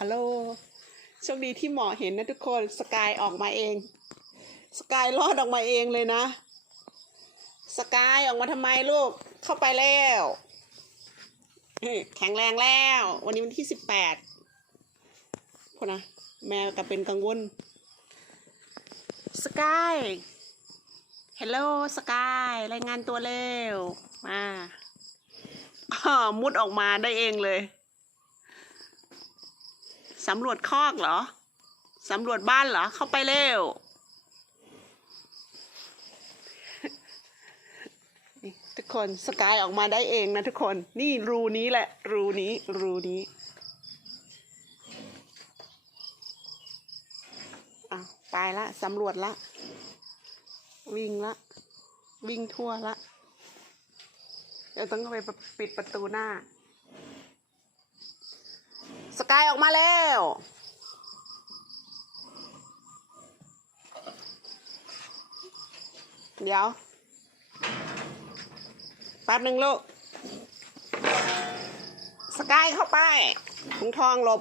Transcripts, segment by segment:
ฮัลโหลโชคดีที่หมอเห็นนะทุกคนสกายออกมาเอง สกายรอดออกมาเองเลยนะ สกายออกมาทำไมลูกเข้าไปแล้วแข็งแรงแล้ว วันนี้วันที่สิบแปดพนะแม่กับเป็นกังวลสกายฮัลโหลสกายรายงานตัวเร็วมาอ้อมุดออกมาได้เองเลย สำรวจคอกเหรอ สำรวจบ้านเหรอ เข้าไปเร็ว ทุกคนสกายออกมาได้เองนะทุกคน นี่รูนี้แหละ รูนี้ รูนี้อ้าวไปละสำรวจละ วิ่งละ วิ่งทั่วละเดี๋ยวต้องไปปิดประตูหน้า สกายออกมาแล้ว เดี๋ยว แป๊บหนึ่งลูก สกายเข้าไปถุงทองหลบ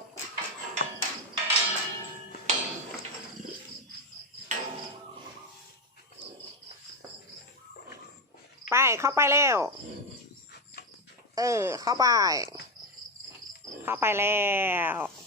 ไปเข้าไปเร็ว เออ เข้าไป เข้าไปแล้ว